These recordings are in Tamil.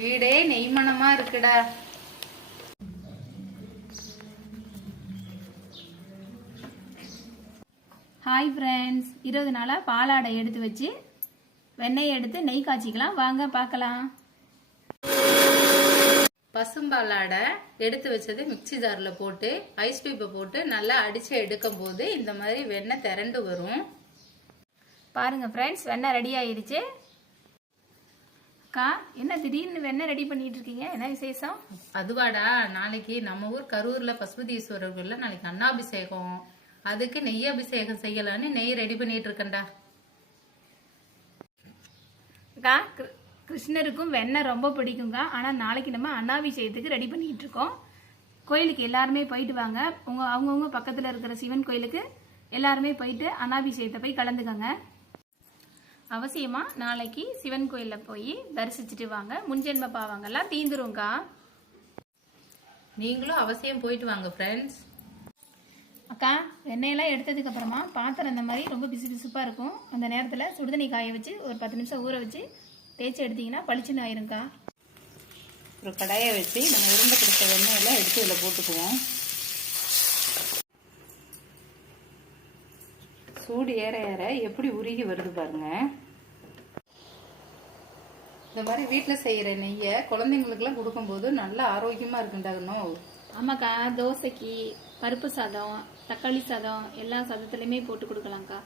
வீடே நெய்மணமா இருக்குடா. ஹாய் ஃப்ரெண்ட்ஸ், 20 நாளாக பாலாடை எடுத்து வச்சு வெண்ணெய் எடுத்து நெய் காய்ச்சிக்கலாம். வாங்க பார்க்கலாம். பசும்பாலாடை எடுத்து வச்சது மிக்சி ஜாரில் போட்டு ஐஸ் பீப்பை போட்டு நல்லா அடித்து எடுக்கும் போது இந்த மாதிரி வெண்ணெய் திரண்டு வரும். பாருங்க ஃப்ரெண்ட்ஸ், வெண்ணெய் ரெடி ஆயிடுச்சு. அக்கா, என்ன திடீர்னு வெண்ணெய் ரெடி பண்ணிட்டு இருக்கீங்க? என்ன விசேஷம்? அதுவாடா, நாளைக்கு நம்ம ஊர் கரூர்ல பசுபதீஸ்வரர் கோயில்ல நாளைக்கு அன்னாபிஷேகம். அதுக்கு நெய் அபிஷேகம் செய்யலான்னு நெய் ரெடி பண்ணிட்டு இருக்கேன்டா. அக்கா, கிருஷ்ணருக்கும் வெண்ணெய் ரொம்ப பிடிக்குங்க. ஆனால் நாளைக்கு நம்ம அன்னாபிஷேகத்துக்கு ரெடி பண்ணிட்டு இருக்கோம். கோயிலுக்கு எல்லாருமே போயிட்டு வாங்க. அவங்கவுங்க பக்கத்தில் இருக்கிற சிவன் கோயிலுக்கு எல்லாருமே போயிட்டு அன்னாபிஷேகத்தை போய் கலந்துக்கங்க. அவசியமா நாளைக்கு சிவன் கோயிலில் போய் தரிசிச்சுட்டு வாங்க. முன்ஜென்ம பாவங்கள்லாம் தீந்துருங்கக்கா. நீங்களும் அவசியம் போயிட்டு வாங்க ஃப்ரெண்ட்ஸ். அக்கா, வெண்ணெயெல்லாம் எடுத்ததுக்கு அப்புறமா பாத்திரம் இந்த மாதிரி ரொம்ப பிசு பிசுப்பா இருக்கும். அந்த நேரத்தில் சுடுதண்ணி காய வச்சு ஒரு 10 நிமிஷம் ஊற வச்சு தேய்ச்சி எடுத்தீங்கன்னா பளிச்சுன்னு ஆயிருங்கக்கா. ஒரு கடாயை வச்சு நம்ம உருண்டை பிடிச்ச வெண்ணெயெல்லாம் எடுத்து இதில் போட்டுக்குவோம். சூடு ஏற ஏற எப்படி உருகி வருது பாருங்க. இந்த மாதிரி வீட்டில் செய்கிற நெய்யை குழந்தைங்களுக்குலாம் கொடுக்கும்போது நல்லா ஆரோக்கியமாக இருக்குண்டாகணும். ஆமாக்கா, தோசைக்கு, பருப்பு சாதம், தக்காளி சாதம் எல்லா சாதத்துலையுமே போட்டு கொடுக்கலாம்க்கா.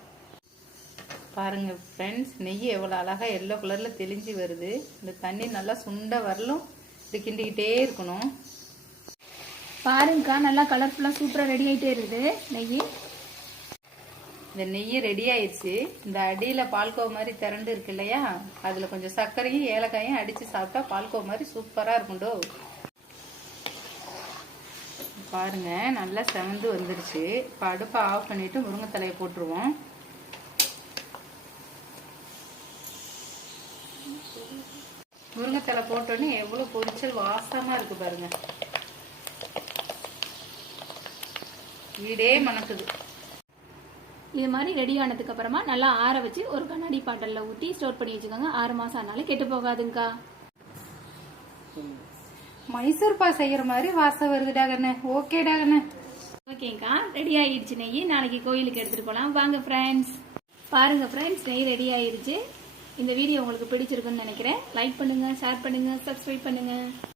பாருங்க ஃப்ரெண்ட்ஸ், நெய் எவ்வளோ அழகாக எல்லோ கலரில் தெளிஞ்சு வருது. இந்த தண்ணி நல்லா சுண்ட வரலும் இது கிண்டிக்கிட்டே இருக்கணும். பாருங்கக்கா, நல்லா கலர்ஃபுல்லாக சூப்பராக ரெடி ஆகிட்டே இருக்குது நெய். இந்த நெய் ரெடி ஆயிடுச்சு. இந்த அடியில் பால்கோவா மாதிரி திரண்டு இருக்கு இல்லையா, அதில் கொஞ்சம் சர்க்கரையும் ஏலக்காயும் அடித்து சாப்பிட்டா பால்கோவா மாதிரி சூப்பராக இருக்குண்டோ. பாருங்க, நல்லா செவந்து வந்துருச்சு. இப்போ அடுப்பை ஆஃப் பண்ணிட்டு முருங்கைத்தலையை போட்டுருவோம். முருங்கைத்தலை போட்டோன்னே எவ்வளோ பொரிச்சல் வாசமாக இருக்கு பாருங்க. வீடே மணக்குது. இது மாதிரி ரெடி ஆனதுக்கு அப்புறமா நல்லா ஆற வச்சு ஒரு கண்ணாடி பாட்டிலில் ஊற்றி ஸ்டோர் பண்ணி வச்சுக்கோங்க. 6 மாசம் ஆனாலும் கெட்டு போகாதுங்கக்கா. மைசூர் பா செய்யற மாதிரி வாசம் வருதுடா கண்ணு. ஓகேடா கண்ணு. ஓகேங்கக்கா, ரெடி ஆயிடுச்சு நெய். நாளைக்கு கோயிலுக்கு எடுத்துட்டு போகலாம். வாங்க ஃப்ரெண்ட்ஸ். பாருங்க ஃப்ரெண்ட்ஸ், நெய் ரெடி ஆயிடுச்சு. இந்த வீடியோ உங்களுக்கு பிடிச்சிருக்குன்னு நினைக்கிறேன். லைக் பண்ணுங்க, ஷேர் பண்ணுங்க, சப்ஸ்கிரைப் பண்ணுங்க.